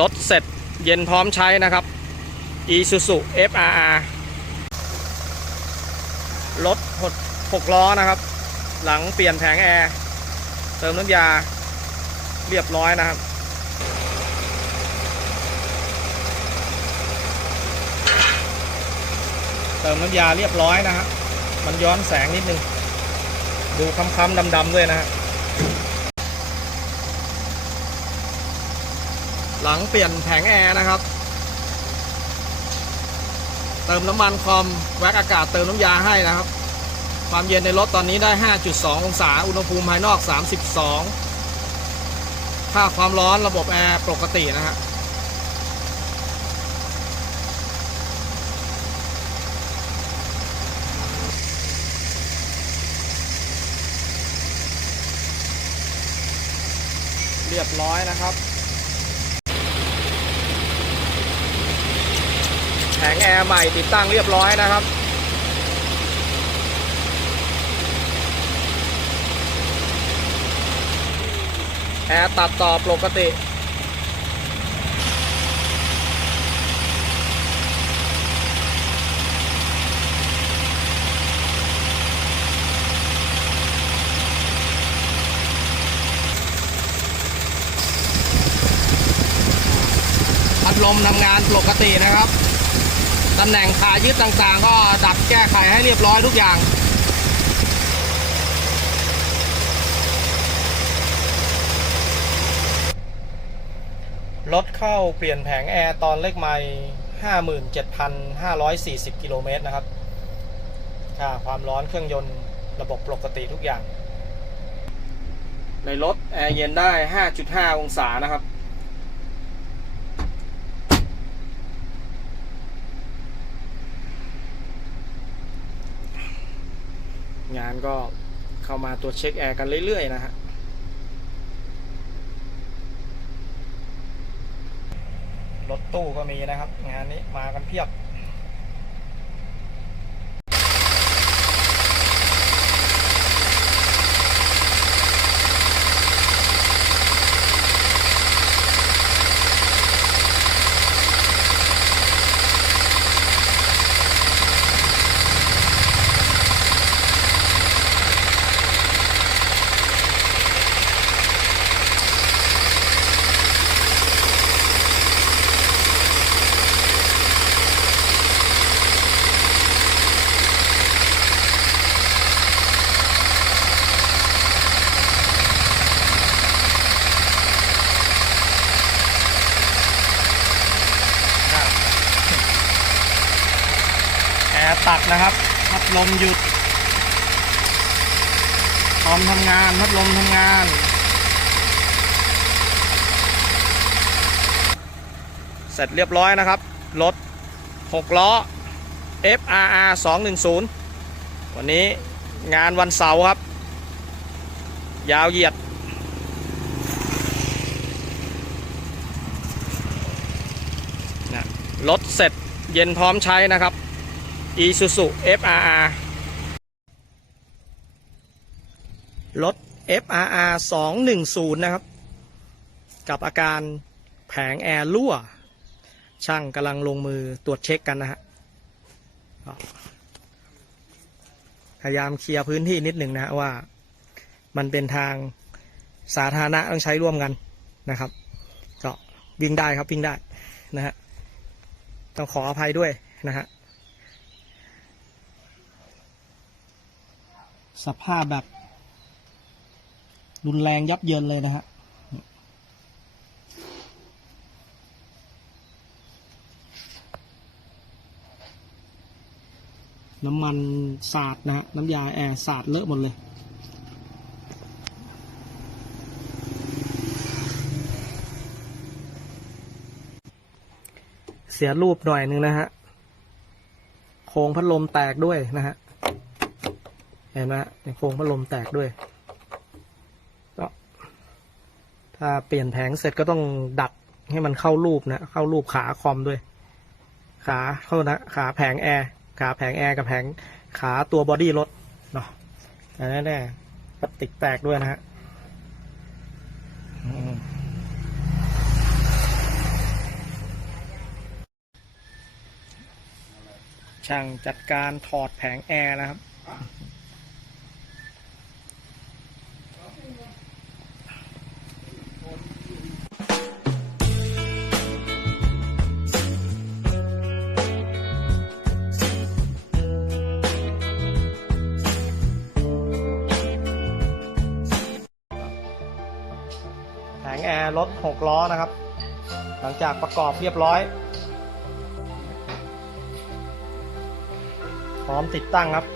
รถเสร็จเย็นพร้อมใช้นะครับ Isuzu FRR รถหดหกล้อนะครับ หลังเปลี่ยนแผงแอร์ เติมน้ำยาเรียบร้อยนะครับเติมน้ำยาเรียบร้อยนะฮะ มันย้อนแสงนิดนึง ดูค้ำๆดำๆด้วยนะฮะ หลังเปลี่ยนแผงแอร์นะครับ เติมน้ำมันคอมแว็กอากาศเติมน้ำยาให้นะครับ ความเย็นในรถตอนนี้ได้ 5.2 องศา อุณหภูมิภายนอก 32 ค่าความร้อนระบบแอร์ปกตินะฮะเรียบร้อยนะครับ แผงแอร์ใหม่ติดตั้งเรียบร้อยนะครับ แอร์ตัดต่อปกติพัดลมทำงานปกตินะครับ ตำแหน่งขายึดต่างๆ ก็ดัดแก้ไขให้เรียบร้อยทุกอย่างรถเข้าเปลี่ยนแผงแอร์ตอนเลขไม่57,540 กิโลเมตรนะครับ ค่าความร้อนเครื่องยนต์ระบบปกติทุกอย่าง ในรถแอร์เย็นได้ 5.5 องศานะครับ งานก็เข้ามาตรวจเช็คแอร์กันเรื่อยๆนะฮะรถตู้ก็มีนะครับ งานนี้มากันเพียบ แอร์ ตัดนะครับพัดลมหยุดพร้อมทำงานพัดลมทำงาน เสร็จเรียบร้อยนะครับ รถ 6 ล้อ FRR 210 วันนี้งานวันเสาร์ครับ ยาวเหยียดนะรถเสร็จเย็นพร้อมใช้นะครับ Isuzu FRR รถ FRR 210 นะครับ กับอาการแผงแอร์รั่ว ช่างกำลังลงมือตรวจเช็คกันนะฮะพยายามเคลียร์พื้นที่นิดหนึ่งนะฮะว่ามันเป็นทางสาธารณะต้องใช้ร่วมกันนะครับก็วิ่งได้ครับวิ่งได้นะฮะต้องขออภัยด้วยนะฮะ สภาพแบบ รุนแรงยับเยินเลยนะฮะน้ำมันสาดนะฮะน้ำยาแอร์สาดเลอะหมดเลย เสียรูปหน่อยนึงนะฮะโครงพัดลมแตกด้วยนะฮะ เห็นไหมโครงพัดลมแตกด้วยก็ถ้าเปลี่ยนแผงเสร็จก็ต้องดัดให้มันเข้ารูปนะ เข้ารูปขาคอมด้วย ขาเท่านะขาแผงแอร์ขาแผงแอร์กับแผงขาตัวบอดี้รถเนาะแน่ๆกระติกแตกด้วยนะฮะช่างจัดการถอดแผงแอร์นะครับ อร์รถหกล้อนะครับ หลังจากประกอบเรียบร้อย พร้อมติดตั้งครับ